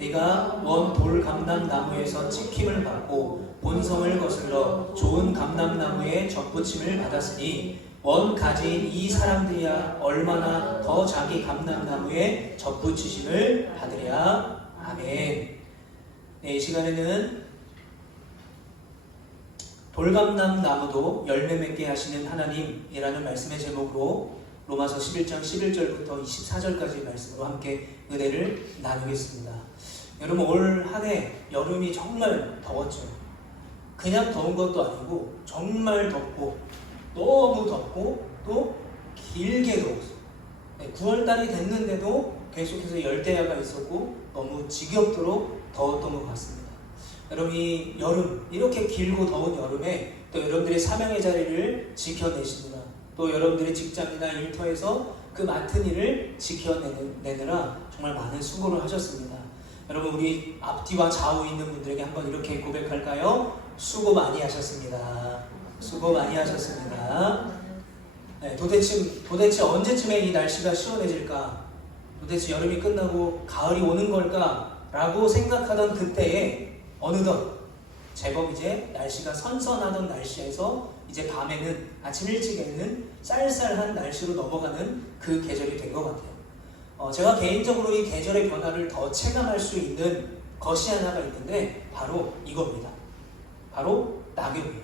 네가 원돌 감람나무에서 찍힘을 받고 본성을 거슬러 좋은 감람나무에 접붙임을 받았으니 원 가진 이 사람들이야 얼마나 더 자기 감람나무에 접붙이심을 받으랴 아멘. 네, 이 시간에는 돌감람 나무도 열매 맺게 하시는 하나님이라는 말씀의 제목으로 로마서 11장 11절부터 24절까지 말씀으로 함께 은혜를 나누겠습니다. 여러분 올 한 해 여름이 정말 더웠죠. 그냥 더운 것도 아니고 정말 덥고 너무 덥고 또 길게 더웠어요. 네, 9월 달이 됐는데도 계속해서 열대야가 있었고 너무 지겹도록 더웠던 것 같습니다. 여러분 이 여름 이렇게 길고 더운 여름에 또 여러분들의 사명의 자리를 지켜내십니다. 또 여러분들의 직장이나 일터에서 그 맡은 일을 지켜내느라 정말 많은 수고를 하셨습니다. 여러분 우리 앞뒤와 좌우 있는 분들에게 한번 이렇게 고백할까요? 수고 많이 하셨습니다. 수고 많이 하셨습니다. 네, 도대체 도대체 언제쯤에 이 날씨가 시원해질까? 도대체 여름이 끝나고 가을이 오는 걸까?라고 생각하던 그때에 어느덧 제법 이제 날씨가 선선하던 날씨에서 이제 밤에는 아침 일찍에는 쌀쌀한 날씨로 넘어가는 그 계절이 된 것 같아요. 어, 제가 개인적으로 이 계절의 변화를 더 체감할 수 있는 것이 하나가 있는데 바로 이겁니다. 바로 낙엽이에요.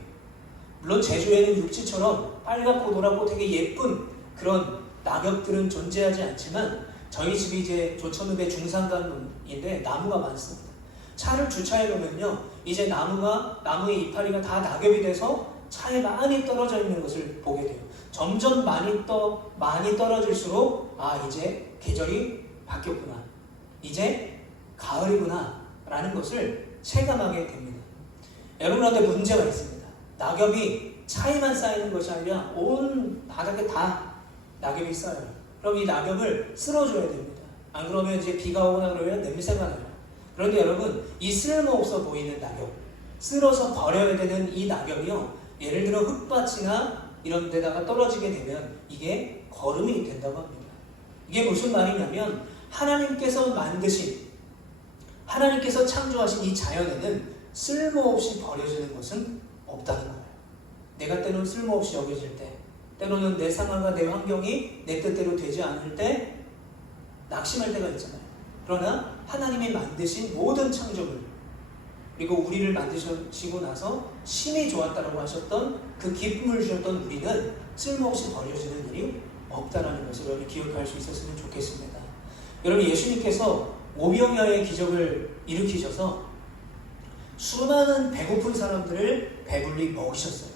물론 제주에는 육지처럼 빨갛고 노랗고 되게 예쁜 그런 낙엽들은 존재하지 않지만 저희 집이 이제 조천읍의 중산간인데 나무가 많습니다. 차를 주차해 놓으면요, 이제 나무가 나무의 이파리가 다 낙엽이 돼서 차에 많이 떨어져 있는 것을 보게 돼요. 점점 많이 떠 많이 떨어질수록 아 이제 계절이 바뀌었구나, 이제 가을이구나 라는 것을 체감하게 됩니다. 여러분한테 문제가 있습니다. 낙엽이 차에만 쌓이는 것이 아니라 온 바닥에 다 낙엽이 쌓여요. 그럼 이 낙엽을 쓸어줘야 됩니다. 안 그러면 이제 비가 오거나 그러면 냄새가 나요. 그런데 여러분 이 쓸모없어 보이는 낙엽 쓸어서 버려야 되는 이 낙엽이요 예를 들어 흙밭이나 이런 데다가 떨어지게 되면 이게 거름이 된다고 합니다 이게 무슨 말이냐면 하나님께서 만드신 하나님께서 창조하신 이 자연에는 쓸모없이 버려지는 것은 없다는 거예요. 내가 때로는 쓸모없이 여겨질 때 때로는 내 상황과 내 환경이 내 뜻대로 되지 않을 때 낙심할 때가 있잖아요. 그러나 하나님이 만드신 모든 창조물 그리고 우리를 만드시고 나서 심히 좋았다라고 하셨던 그 기쁨을 주셨던 우리는 쓸모없이 버려지는 일이 없다라는 것을 여러분이 기억할 수 있었으면 좋겠습니다. 여러분 예수님께서 오병이어의 기적을 일으키셔서 수많은 배고픈 사람들을 배불리 먹이셨어요.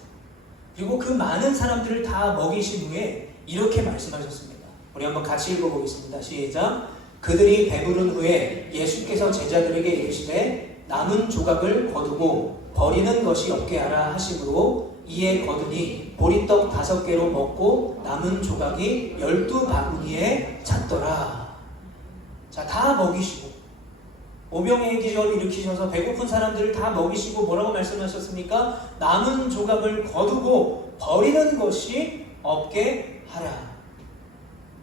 그리고 그 많은 사람들을 다 먹이신 후에 이렇게 말씀하셨습니다. 우리 한번 같이 읽어보겠습니다. 시작. 그들이 배부른 후에 예수께서 제자들에게 이르시되 남은 조각을 거두고 버리는 것이 없게 하라 하심으로 이에 거두니 보리떡 다섯 개로 먹고 남은 조각이 열두 바구니에 찼더라. 자, 다 먹이시고 오병의 기적을 일으키셔서 배고픈 사람들을 다 먹이시고 뭐라고 말씀하셨습니까? 남은 조각을 거두고 버리는 것이 없게 하라.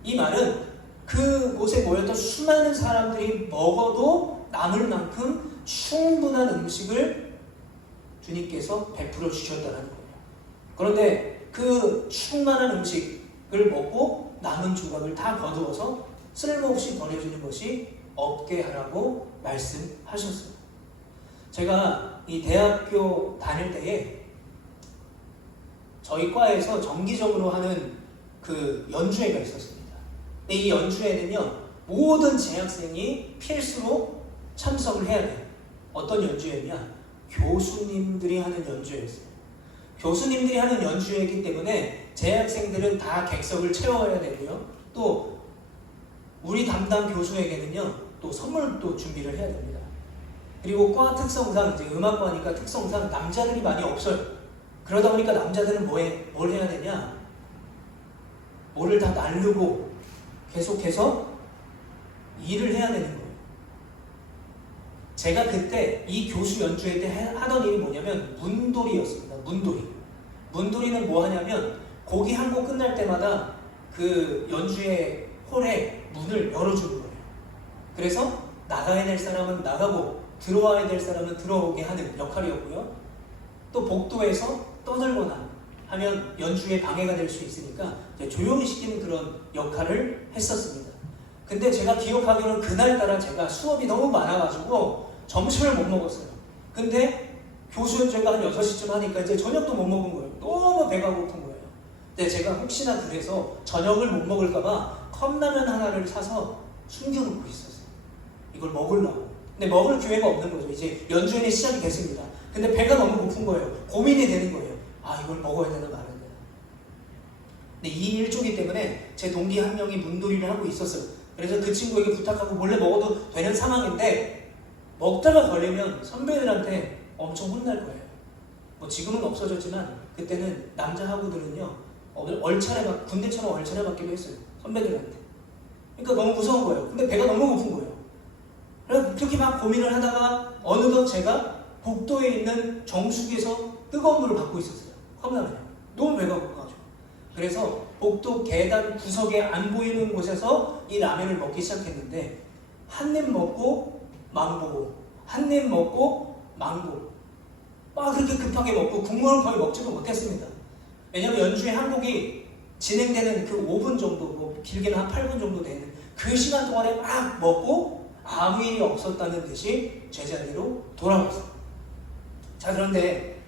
이 말은 그곳에 모였던 수많은 사람들이 먹어도 남을 만큼 충분한 음식을 주님께서 베풀어 주셨다는 거예요. 그런데 그 충만한 음식을 먹고 남은 조각을 다 거두어서 쓸모없이 버려지는 것이 없게 하라고 말씀하셨어요. 제가 이 대학교 다닐 때에 저희 과에서 정기적으로 하는 그 연주회가 있었습니다. 이 연주회는요, 모든 재학생이 필수로 참석을 해야 돼요. 어떤 연주회냐? 교수님들이 하는 연주회였어요. 교수님들이 하는 연주회이기 때문에 재학생들은 다 객석을 채워야 되고요. 또 우리 담당 교수에게는요, 또 선물도 준비를 해야 됩니다. 그리고 과 특성상 이제 음악과니까 특성상 남자들이 많이 없어요. 그러다 보니까 남자들은 뭐해, 뭘 해야 되냐? 뭐를 다 날르고 계속해서 일을 해야 되는 거예요. 제가 그때 이 교수 연주회 때 하던 일이 뭐냐면 문돌이였습니다. 문돌이. 문돌이는 뭐 하냐면 곡이 한 곡 끝날 때마다 그 연주회 홀에 문을 열어주는 거예요. 그래서 나가야 될 사람은 나가고 들어와야 될 사람은 들어오게 하는 역할이었고요. 또 복도에서 떠들거나 하면 연주에 방해가 될 수 있으니까 조용히 시키는 그런 역할을 했었습니다. 근데 제가 기억하기로는 그날따라 제가 수업이 너무 많아가지고 점심을 못 먹었어요. 근데 교수 연주가 한 6시쯤 하니까 이제 저녁도 못 먹은 거예요. 너무 배가 고픈 거예요. 근데 제가 혹시나 그래서 저녁을 못 먹을까봐 컵라면 하나를 사서 숨겨놓고 있었어요. 이걸 먹으려고. 근데 먹을 기회가 없는 거죠. 이제 연주회는 시작이 됐습니다. 근데 배가 너무 고픈 거예요. 고민이 되는 거예요. 아, 이걸 먹어야 되나 말아야 되나. 근데 이 일조기 때문에 제 동기 한 명이 문돌이를 하고 있었어요. 그래서 그 친구에게 부탁하고 몰래 먹어도 되는 상황인데 먹다가 걸리면 선배들한테 엄청 혼날 거예요. 뭐 지금은 없어졌지만 그때는 남자 하구들은요 얼- 얼차례 막 군대처럼 얼차례 받기도 했어요 선배들한테. 그러니까 너무 무서운 거예요. 근데 배가 너무 고픈 거예요. 그래서 그렇게 막 고민을 하다가 어느덧 제가 복도에 있는 정수기에서 뜨거운 물을 받고 있었어요. 컵라면. 너무 배가 고파가지고. 그래서 복도 계단 구석에 안 보이는 곳에서 이 라면을 먹기 시작했는데 한 입 먹고 망보고 한 입 먹고 망보 막 그렇게 급하게 먹고 국물을 거의 먹지도 못했습니다. 왜냐하면 연주의 한 곡이 진행되는 그 5분 정도, 뭐 길게는 한 8분 정도 되는 그 시간 동안에 막 먹고 아무 일이 없었다는 듯이 제자리로 돌아왔어요. 자 그런데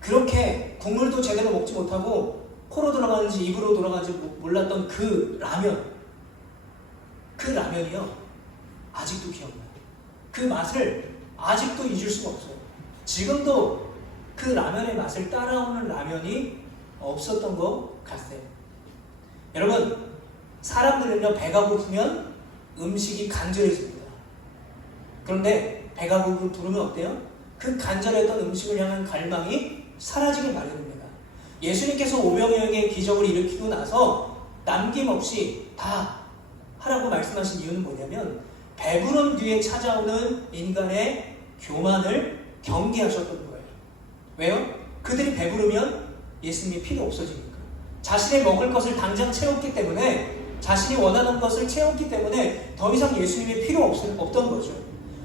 그렇게 국물도 제대로 먹지 못하고 코로 들어가는지 입으로 들어가는지 모- 몰랐던 그 라면 그 라면이요 아직도 기억나요. 그 맛을 아직도 잊을 수가 없어요. 지금도 그 라면의 맛을 따라오는 라면이 없었던 것 같아요. 여러분 사람들은요 배가 고프면 음식이 간절해집니다. 그런데 배가 고프 부르면 어때요? 그 간절했던 음식을 향한 갈망이 사라지길 마련입니다. 예수님께서 오병이어의 기적을 일으키고 나서 남김없이 다 하라고 말씀하신 이유는 뭐냐면 배부른 뒤에 찾아오는 인간의 교만을 경계하셨던 거예요. 왜요? 그들이 배부르면 예수님이 필요 없어지니까. 자신의 먹을 것을 당장 채웠기 때문에 자신이 원하는 것을 채웠기 때문에 더 이상 예수님이 필요 없, 없던 거죠.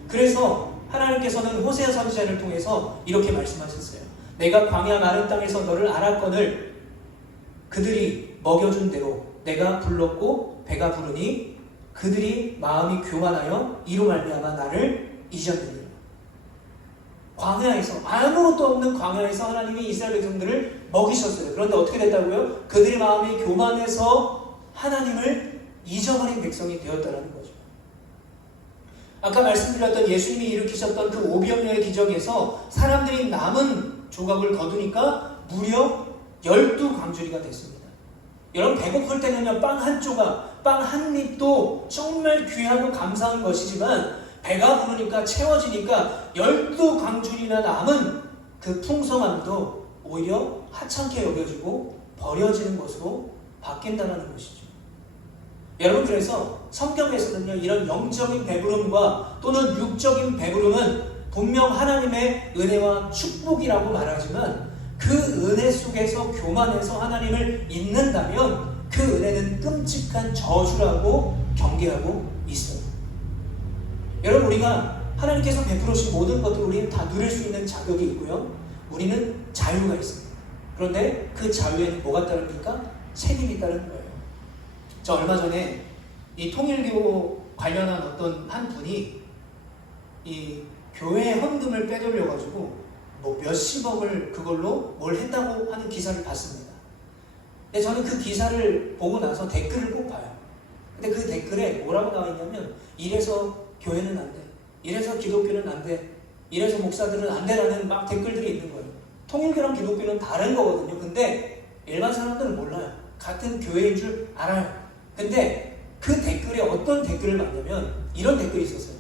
그래서 하나님께서는 호세아 선지자를 통해서 이렇게 말씀하셨어요. 내가 광야 마른 땅에서 너를 알았거늘 그들이 먹여준 대로 내가 불렀고 배가 부르니 그들이 마음이 교만하여 이로 말미암아 나를 잊었느니라. 광야에서 아무것도 없는 광야에서 하나님이 이스라엘 백성들을 먹이셨어요. 그런데 어떻게 됐다고요? 그들의 마음이 교만해서 하나님을 잊어버린 백성이 되었다는 거죠. 아까 말씀드렸던 예수님이 일으키셨던 그 오병이어의 기적에서 사람들이 남은 조각을 거두니까 무려 열두 광주리가 됐습니다. 여러분 배고플 때는요 빵 한 조각, 빵 한 입도 정말 귀하고 감사한 것이지만 배가 부르니까 채워지니까 열두 광주리나 남은 그 풍성함도 오히려 하찮게 여겨지고 버려지는 것으로 바뀐다는 것이죠. 여러분 그래서 성경에서는요 이런 영적인 배부름과 또는 육적인 배부름은 분명 하나님의 은혜와 축복이라고 말하지만 그 은혜 속에서 교만해서 하나님을 잊는다면 그 은혜는 끔찍한 저주라고 경계하고 있어요. 여러분 우리가 하나님께서 베풀으신 모든 것들을 우리는 다 누릴 수 있는 자격이 있고요. 우리는 자유가 있습니다. 그런데 그 자유에는 뭐가 따릅니까? 책임이 따르는 거예요. 저 얼마 전에 이 통일교 관련한 어떤 한 분이 이 교회 헌금을 빼돌려 가지고 뭐 몇십억을 그걸로 뭘 했다고 하는 기사를 봤습니다. 근데 저는 그 기사를 보고 나서 댓글을 꼭 봐요. 근데 그 댓글에 뭐라고 나와 있냐면 이래서 교회는 안 돼. 이래서 기독교는 안 돼. 이래서 목사들은 안 돼라는 막 댓글들이 있는 거예요. 통일교랑 기독교는 다른 거거든요. 근데 일반 사람들은 몰라요. 같은 교회인 줄 알아요. 근데 그 댓글에 어떤 댓글을 봤냐면 이런 댓글이 있었어요.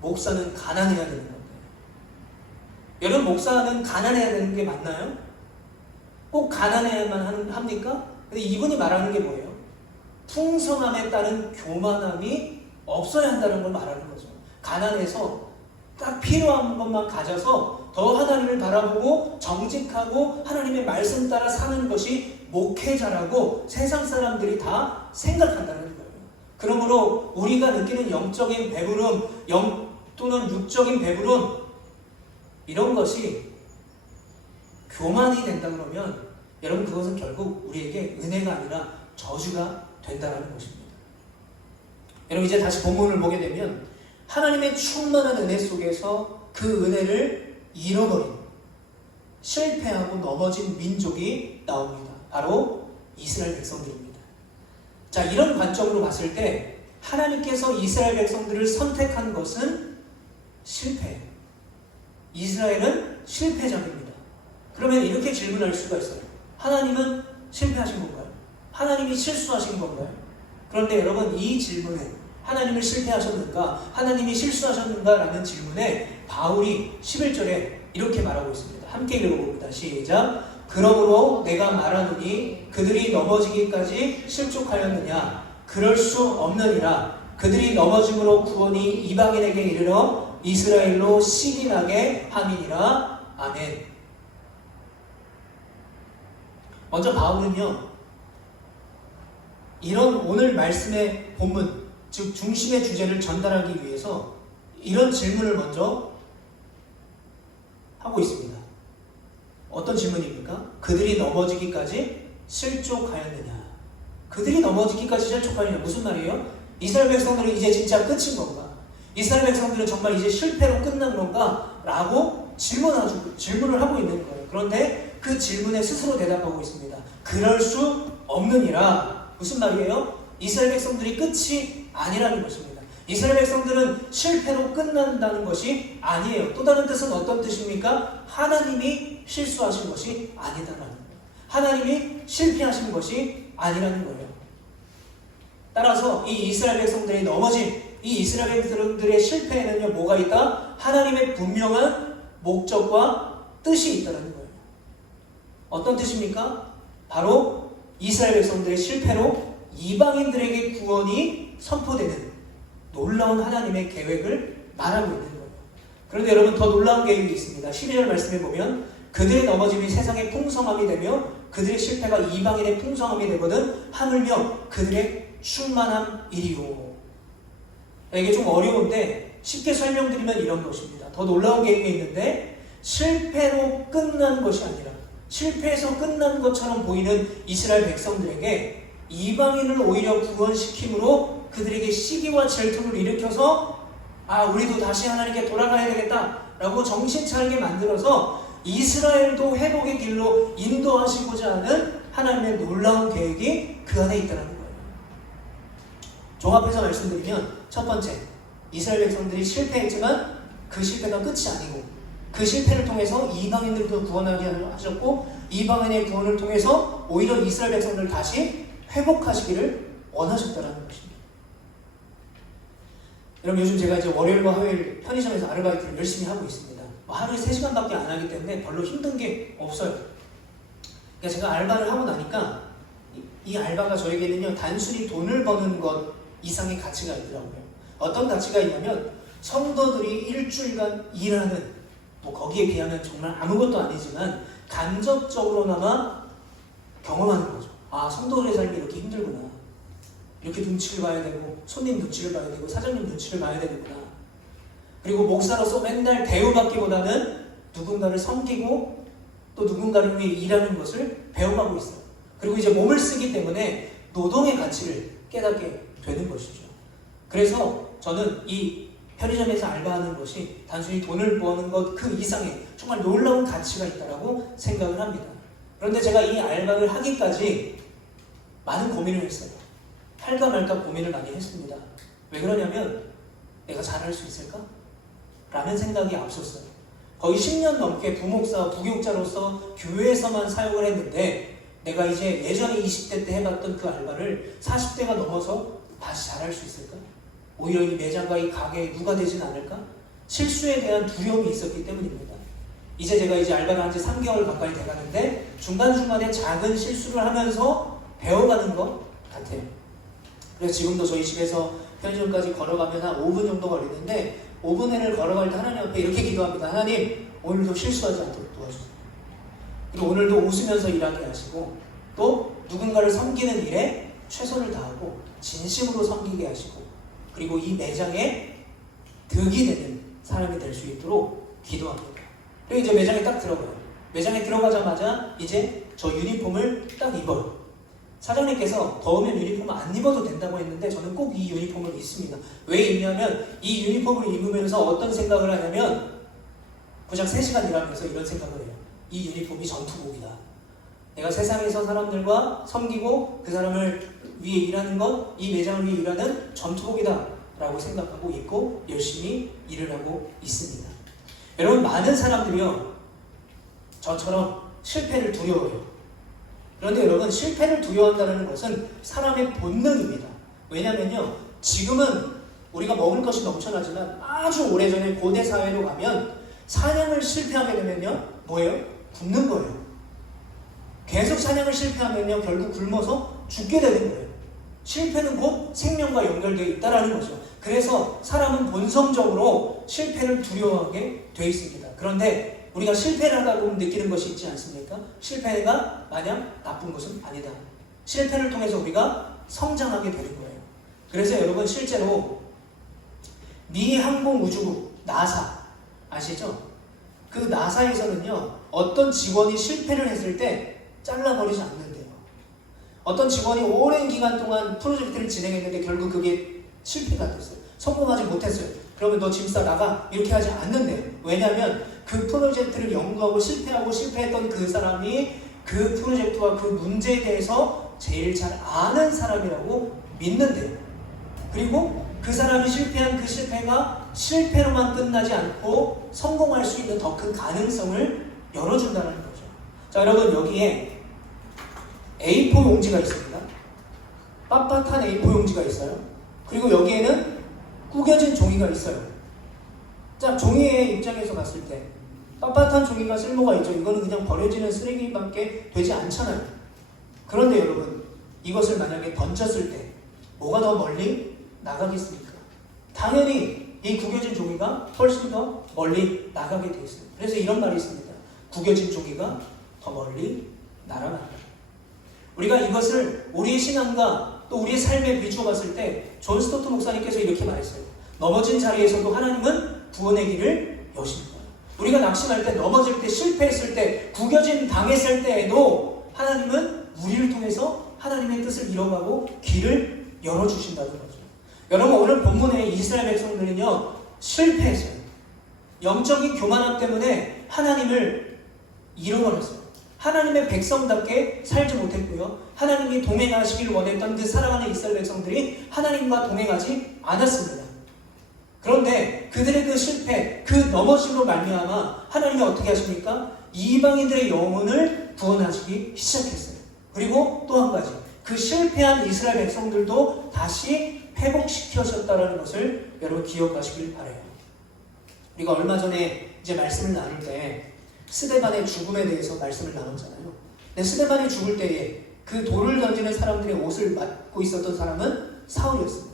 목사는 가난해야 되는 건데. 여러분 목사는 가난해야 되는 게 맞나요? 꼭 가난해야만 한- 합니까? 근데 이분이 말하는 게 뭐예요? 풍성함에 따른 교만함이 없어야 한다는 걸 말하는 거죠. 가난해서 딱 필요한 것만 가져서 더 하나님을 바라보고 정직하고 하나님의 말씀 따라 사는 것이 목회자라고 세상 사람들이 다 생각한다는 거예요. 그러므로 우리가 느끼는 영적인 배부름, 영, 또는 육적인 배부름 이런 것이 교만이 된다 그러면 여러분 그것은 결국 우리에게 은혜가 아니라 저주가 된다는 것입니다. 여러분 이제 다시 본문을 보게 되면 하나님의 충만한 은혜 속에서 그 은혜를 잃어버린 실패하고 넘어진 민족이 나옵니다. 바로 이스라엘 백성들입니다. 자, 이런 관점으로 봤을 때 하나님께서 이스라엘 백성들을 선택한 것은 실패예요. 이스라엘은 실패자입니다. 그러면 이렇게 질문할 수가 있어요. 하나님은 실패하신 건가요? 하나님이 실수하신 건가요? 그런데 여러분 이 질문에 하나님을 실패하셨는가? 하나님이 실수하셨는가? 라는 질문에 바울이 11절에 이렇게 말하고 있습니다. 함께 읽어봅니다. 시작. 그러므로 내가 말하노니 그들이 넘어지기까지 실족하였느냐? 그럴 수 없느니라. 그들이 넘어짐으로 구원이 이방인에게 이르러 이스라엘로 시기나게 함이니라. 아멘. 먼저 바울은요, 이런 오늘 말씀의 본문, 즉 중심의 주제를 전달하기 위해서 이런 질문을 먼저 하고 있습니다. 어떤 질문입니까? 그들이 넘어지기까지 실족하였느냐? 그들이 넘어지기까지 실족하느냐? 무슨 말이에요? 이스라엘 백성들은 이제 진짜 끝인 건가? 이스라엘 백성들은 정말 이제 실패로 끝난 건가? 라고 질문하고, 질문을 하고 있는 거예요. 그런데 그 질문에 스스로 대답하고 있습니다. 그럴 수 없느니라. 무슨 말이에요? 이스라엘 백성들이 끝이 아니라는 것입니다. 이스라엘 백성들은 실패로 끝난다는 것이 아니에요. 또 다른 뜻은 어떤 뜻입니까? 하나님이 실수하신 것이 아니다라는 거예요. 하나님이 실패하신 것이 아니라는 거예요. 따라서 이 이스라엘 백성들이 넘어진 이 이스라엘 백성들의 실패에는요 뭐가 있다? 하나님의 분명한 목적과 뜻이 있다는 거예요. 어떤 뜻입니까? 바로 이스라엘 백성들의 실패로 이방인들에게 구원이 선포되는 놀라운 하나님의 계획을 말하고 있는 거예요. 그런데 여러분 더 놀라운 계획이 있습니다. 12절 말씀에 보면 그들의 넘어짐이 세상의 풍성함이 되며 그들의 실패가 이방인의 풍성함이 되거든 하물며 그들의 충만함 이리요. 이게 좀 어려운데 쉽게 설명드리면 이런 것입니다. 더 놀라운 계획이 있는데 실패로 끝난 것이 아니라 실패해서 끝난 것처럼 보이는 이스라엘 백성들에게 이방인을 오히려 구원시킴으로 그들에게 시기와 질투를 일으켜서 아 우리도 다시 하나님께 돌아가야 되겠다라고 정신 차리게 만들어서 이스라엘도 회복의 길로 인도하시고자 하는 하나님의 놀라운 계획이 그 안에 있다는 거예요. 종합해서 말씀드리면 첫 번째 이스라엘 백성들이 실패했지만 그 실패가 끝이 아니고 그 실패를 통해서 이방인들도 구원하게 하셨고 이방인의 구원을 통해서 오히려 이스라엘 백성들을 다시 회복하시기를 원하셨다는 것입니다. 여러분 요즘 제가 이제 월요일과 화요일 편의점에서 아르바이트를 열심히 하고 있습니다. 뭐 하루에 3시간밖에 안 하기 때문에 별로 힘든 게 없어요. 그러니까 제가 알바를 하고 나니까 이, 이 알바가 저에게는요 단순히 돈을 버는 것 이상의 가치가 있더라고요. 어떤 가치가 있냐면 성도들이 일주일간 일하는 뭐 거기에 비하면 정말 아무것도 아니지만 간접적으로나마 경험하는 거죠. 아 성도들의 삶이 이렇게 힘들구나. 이렇게 눈치를 봐야 되고 손님 눈치를 봐야 되고 사장님 눈치를 봐야 되는구나. 그리고 목사로서 맨날 대우받기보다는 누군가를 섬기고 또 누군가를 위해 일하는 것을 배워가고 있어요. 그리고 이제 몸을 쓰기 때문에 노동의 가치를 깨닫게 되는 것이죠. 그래서 저는 이 편의점에서 알바하는 것이 단순히 돈을 버는 것 그 이상의 정말 놀라운 가치가 있다고 생각을 합니다. 그런데 제가 이 알바를 하기까지 많은 고민을 했어요. 할까 말까 고민을 많이 했습니다. 왜 그러냐면 내가 잘할 수 있을까? 라는 생각이 앞섰어요. 거의 10년 넘게 부목사, 부교육자로서 교회에서만 사용을 했는데 내가 이제 예전에 20대 때 해봤던 그 알바를 40대가 넘어서 다시 잘할 수 있을까? 오히려 이 매장과 이 가게에 누가 되진 않을까? 실수에 대한 두려움이 있었기 때문입니다. 이제 제가 이제 알바를 한 지 3개월 가까이 돼가는데 중간중간에 작은 실수를 하면서 배워가는 것 같아요. 그래서 지금도 저희 집에서 편의점까지 걸어가면 한 5분 정도 걸리는데 5분을 걸어갈 때 하나님 앞에 이렇게 기도합니다. 하나님 오늘도 실수하지 않도록 도와주세요. 그리고 오늘도 웃으면서 일하게 하시고 또 누군가를 섬기는 일에 최선을 다하고 진심으로 섬기게 하시고 그리고 이 매장에 득이 되는 사람이 될 수 있도록 기도합니다. 그리고 이제 매장에 딱 들어가요. 매장에 들어가자마자 이제 저 유니폼을 딱 입어요. 사장님께서 더우면 유니폼 안 입어도 된다고 했는데 저는 꼭 이 유니폼을 입습니다. 왜 입냐면 이 유니폼을 입으면서 어떤 생각을 하냐면 고작 3시간 일하면서 이런 생각을 해요. 이 유니폼이 전투복이다. 내가 세상에서 사람들과 섬기고 그 사람을 위해 일하는 것, 이 매장을 위해 일하는 전투복이다. 라고 생각하고 있고 열심히 일을 하고 있습니다. 여러분, 많은 사람들이요. 저처럼 실패를 두려워해요. 그런데 여러분, 실패를 두려워한다는 것은 사람의 본능입니다. 왜냐면요. 지금은 우리가 먹을 것이 넘쳐나지만 아주 오래전에 고대 사회로 가면 사냥을 실패하게 되면요. 뭐예요? 굶는 거예요. 계속 사냥을 실패하면요. 결국 굶어서 죽게 되는 거예요. 실패는 곧 생명과 연결되어 있다라는 거죠. 그래서 사람은 본성적으로 실패를 두려워하게 되어 있습니다. 그런데 우리가 실패를 하다 보면 느끼는 것이 있지 않습니까? 실패가 마냥 나쁜 것은 아니다. 실패를 통해서 우리가 성장하게 되는 거예요. 그래서 여러분 실제로 미 항공우주국 나사 아시죠? 그 나사에서는요 어떤 직원이 실패를 했을 때 잘라버리지 않는데요. 어떤 직원이 오랜 기간 동안 프로젝트를 진행했는데 결국 그게 실패가 됐어요. 성공하지 못했어요. 그러면 너 짐싸 나가 이렇게 하지 않는데요. 왜냐하면 그 프로젝트를 연구하고 실패하고 실패했던 그 사람이 그 프로젝트와 그 문제에 대해서 제일 잘 아는 사람이라고 믿는데요. 그리고 그 사람이 실패한 그 실패가 실패로만 끝나지 않고 성공할 수 있는 더 큰 가능성을 열어준다는 거죠. 자, 여러분 여기에 A4 용지가 있습니다. 빳빳한 A4 용지가 있어요. 그리고 여기에는 구겨진 종이가 있어요. 자, 종이의 입장에서 봤을 때 빳빳한 종이가 쓸모가 있죠. 이거는 그냥 버려지는 쓰레기밖에 되지 않잖아요. 그런데 여러분, 이것을 만약에 던졌을 때 뭐가 더 멀리 나가겠습니까? 당연히 이 구겨진 종이가 훨씬 더 멀리 나가게 되어 있어요. 그래서 이런 말이 있습니다. 구겨진 종이가 더 멀리 날아간다. 우리가 이것을 우리의 신앙과 또 우리의 삶에 비추어 봤을 때 존 스토트 목사님께서 이렇게 말했어요. 넘어진 자리에서도 하나님은 구원의 길을 여십니다. 우리가 낙심할 때, 넘어질 때, 실패했을 때, 구겨진 당했을 때에도 하나님은 우리를 통해서 하나님의 뜻을 이뤄가고 길을 열어주신다는 거죠. 여러분, 오늘 본문에 이스라엘 백성들은요, 실패했어요. 영적인 교만함 때문에 하나님을 잃어버렸어요. 하나님의 백성답게 살지 못했고요. 하나님이 동행하시기를 원했던 그 사랑하는 이스라엘 백성들이 하나님과 동행하지 않았습니다. 그런데 그들의 그 실패, 그 넘어짐으로 말미암아 하나님이 어떻게 하십니까? 이방인들의 영혼을 구원하시기 시작했어요. 그리고 또 한 가지, 그 실패한 이스라엘 백성들도 다시 회복시켜셨다는 것을 여러분 기억하시길 바래요. 우리가 얼마 전에 이제 말씀을 나눌 때 스데반의 죽음에 대해서 말씀을 나눴잖아요. 근데 스데반이 죽을 때에 그 돌을 던지는 사람들의 옷을 맡고 있었던 사람은 사울이었습니다.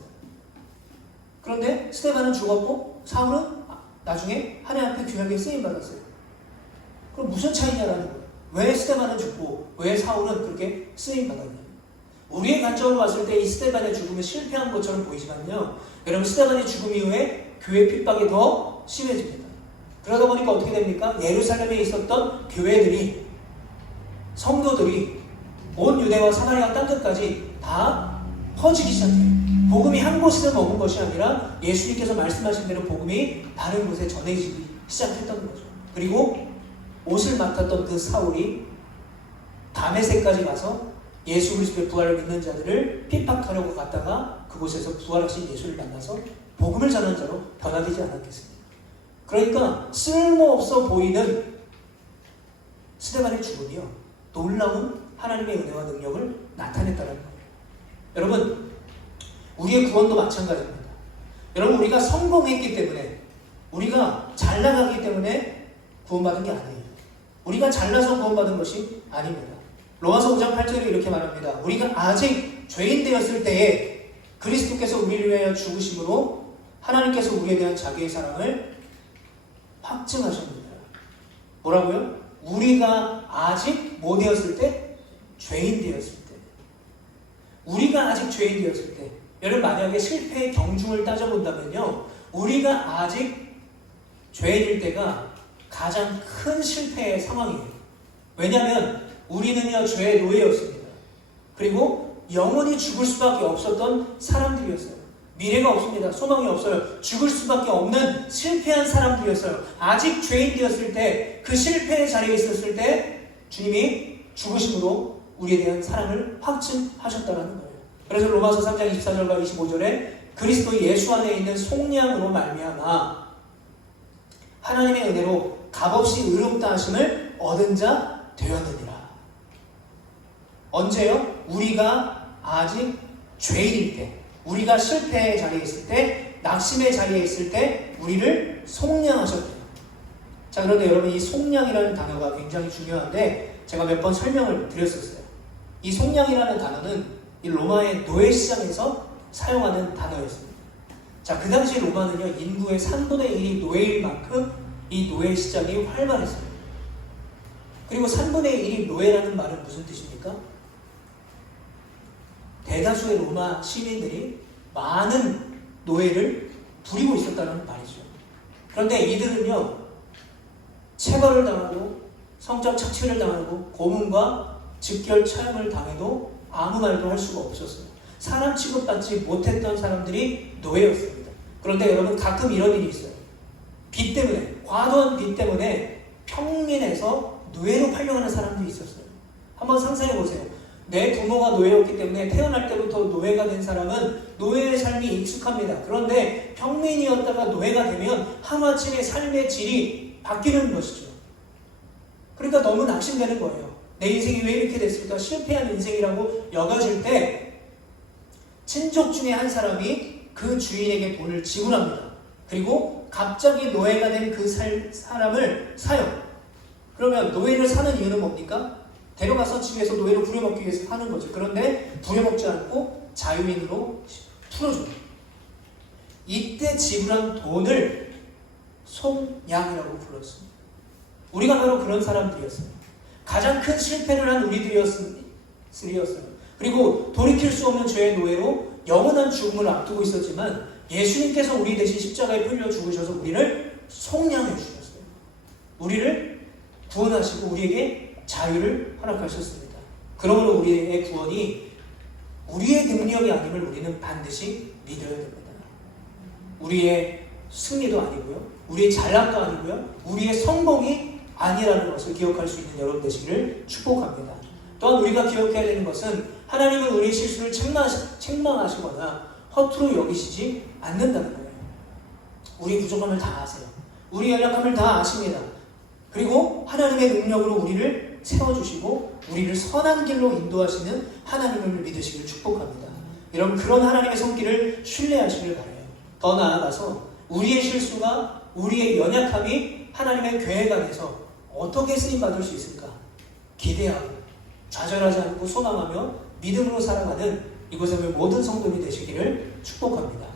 그런데 스데반은 죽었고 사울은 나중에 하나님 앞에 귀하게 쓰임 받았어요. 그럼 무슨 차이냐라는 거예요. 왜 스데반은 죽고 왜 사울은 그렇게 쓰임 받았냐? 우리의 관점으로 봤을 때 이 스데반의 죽음은 실패한 것처럼 보이지만요. 여러분 스데반의 죽음 이후에 교회 핍박이 더 심해집니다. 그러다 보니까 어떻게 됩니까? 예루살렘에 있었던 교회들이 성도들이 온 유대와 사마리아 땅 끝까지 다 퍼지기 시작해요. 복음이 한 곳에서 먹은 것이 아니라 예수님께서 말씀하신 대로 복음이 다른 곳에 전해지기 시작했던 거죠. 그리고 옷을 맡았던 그 사울이 다메섹까지 가서 예수 그리스도의 부활을 믿는 자들을 핍박하려고 갔다가 그곳에서 부활하신 예수를 만나서 복음을 전하는 자로 변화되지 않았겠습니까? 그러니까 쓸모없어 보이는 스데반의 죽음이요 놀라운 하나님의 은혜와 능력을 나타냈다는 거예요. 여러분 우리의 구원도 마찬가지입니다. 여러분 우리가 성공했기 때문에 우리가 잘 나가기 때문에 구원받은 게 아니에요. 우리가 잘나서 구원받은 것이 아닙니다. 로마서 5장 8절에 이렇게 말합니다. 우리가 아직 죄인 되었을 때에 그리스도께서 우리를 위하여 죽으심으로 하나님께서 우리에 대한 자기의 사랑을 확증하셨습니다. 뭐라고요? 우리가 아직 뭐 되었을 때? 죄인 되었을 때. 우리가 아직 죄인 되었을 때. 여러분 만약에 실패의 경중을 따져본다면요. 우리가 아직 죄인일 때가 가장 큰 실패의 상황이에요. 왜냐하면 우리는요 죄의 노예였습니다. 그리고 영원히 죽을 수밖에 없었던 사람들이었어요. 미래가 없습니다. 소망이 없어요. 죽을 수밖에 없는 실패한 사람들이었어요. 아직 죄인 되었을 때, 그 실패의 자리에 있었을 때, 주님이 죽으심으로 우리에 대한 사랑을 확증하셨다는 거예요. 그래서 로마서 3장 24절과 25절에 그리스도 예수 안에 있는 속량으로 말미암아 하나님의 은혜로 값없이 의롭다 하심을 얻은 자 되었느니라. 언제요? 우리가 아직 죄인일 때, 우리가 실패의 자리에 있을 때, 낙심의 자리에 있을 때 우리를 속량하셨대요. 자, 그런데 여러분 이 속량이라는 단어가 굉장히 중요한데 제가 몇 번 설명을 드렸었어요. 이 속량이라는 단어는 이 로마의 노예 시장에서 사용하는 단어였습니다. 자, 그 당시 로마는요 인구의 3분의 1이 노예일 만큼 이 노예 시장이 활발했어요. 그리고 3분의 1이 노예라는 말은 무슨 뜻입니까? 대다수의 로마 시민들이 많은 노예를 부리고 있었다는 말이죠. 그런데 이들은요, 체벌을 당하고 성적 착취를 당하고 고문과 직결 처형을 당해도 아무 말도 할 수가 없었어요. 사람 취급받지 못했던 사람들이 노예였습니다. 그런데 여러분 가끔 이런 일이 있어요. 빚 때문에 과도한 빚 때문에 평민에서 노예로 팔려가는 사람들이 있었어요. 한번 상상해 보세요. 내 부모가 노예였기 때문에 태어날 때부터 노예가 된 사람은 노예의 삶이 익숙합니다. 그런데 평민이었다가 노예가 되면 하루아침에 삶의 질이 바뀌는 것이죠. 그러니까 너무 낙심되는 거예요. 내 인생이 왜 이렇게 됐을까? 실패한 인생이라고 여겨질 때 친족 중에 한 사람이 그 주인에게 돈을 지불합니다. 그리고 갑자기 노예가 된 그 사람을 사요. 그러면 노예를 사는 이유는 뭡니까? 데려가서 집에서 노예로 부려먹기 위해서 하는 거죠. 그런데 부려먹지 않고 자유인으로 풀어줘요. 이때 지불한 돈을 송양이라고 불렀습니다. 우리가 바로 그런 사람들이었어요. 가장 큰 실패를 한 우리들이었어요. 그리고 돌이킬 수 없는 죄의 노예로 영원한 죽음을 앞두고 있었지만 예수님께서 우리 대신 십자가에 풀려 죽으셔서 우리를 속량해 주셨어요. 우리를 구원하시고 우리에게 자유를 허락하셨습니다. 그러므로 우리의 구원이 우리의 능력이 아님을 우리는 반드시 믿어야 됩니다. 우리의 승리도 아니고요. 우리의 잘남도 아니고요. 우리의 성공이 아니라는 것을 기억할 수 있는 여러분 되시기를 축복합니다. 또한 우리가 기억해야 되는 것은 하나님은 우리의 실수를 책망하시거나 허투루 여기시지 않는다는 거예요. 우리 부족함을 다 아세요. 우리 연약함을 다 아십니다. 그리고 하나님의 능력으로 우리를 세워주시고 우리를 선한 길로 인도하시는 하나님을 믿으시기를 축복합니다. 여러분 그런 하나님의 손길을 신뢰하시길 바래요. 더 나아가서 우리의 실수가 우리의 연약함이 하나님의 계획 안에서 어떻게 쓰임 받을 수 있을까 기대하고 좌절하지 않고 소망하며 믿음으로 살아가는 이곳에 모든 성도들이 되시기를 축복합니다.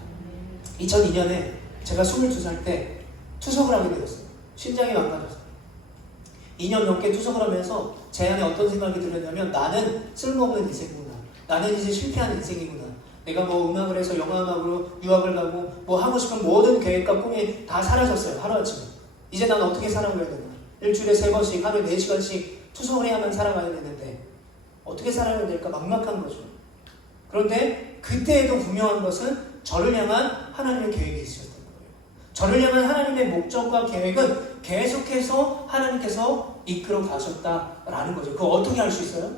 2002년에 제가 22살 때 투석을 하게 되었어요. 심장이 망가져서. 2년 넘게 투석을 하면서 제 안에 어떤 생각이 들었냐면 나는 쓸모없는 인생이구나. 나는 이제 실패한 인생이구나. 내가 뭐 음악을 해서 영화음악으로 유학을 가고 뭐 하고 싶은 모든 계획과 꿈이 다 사라졌어요. 하루아침에. 이제 난 어떻게 살아가야 되나. 일주일에 세 번씩 하루에 네 시간씩 투석을 해야만 살아가야 되는데 어떻게 살아야 될까 막막한 거죠. 그런데 그때에도 분명한 것은 저를 향한 하나님의 계획이 있었던 거예요. 저를 향한 하나님의 목적과 계획은 계속해서 하나님께서 이끌어 가셨다라는 거죠. 그거 어떻게 알수 있어요?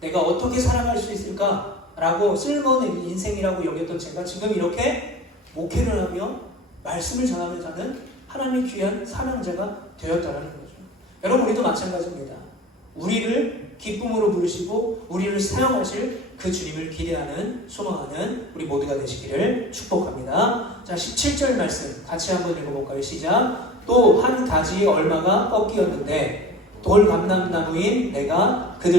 내가 어떻게 살아갈 수 있을까라고 쓸모없는 인생이라고 여겼던 제가 지금 이렇게 목회를 하며 말씀을 전하며 사는 하나님의 귀한 사명자가 되었다는 거죠. 여러분 우리도 마찬가지입니다. 우리를 기쁨으로 부르시고 우리를 사용하실 그 주님을 기대하는 소망하는 우리 모두가 되시기를 축복합니다. 자 17절 말씀 같이 한번 읽어볼까요? 시작. 또 한 가지 얼마가 꺾이었는데 돌 감람나무인 내가 그들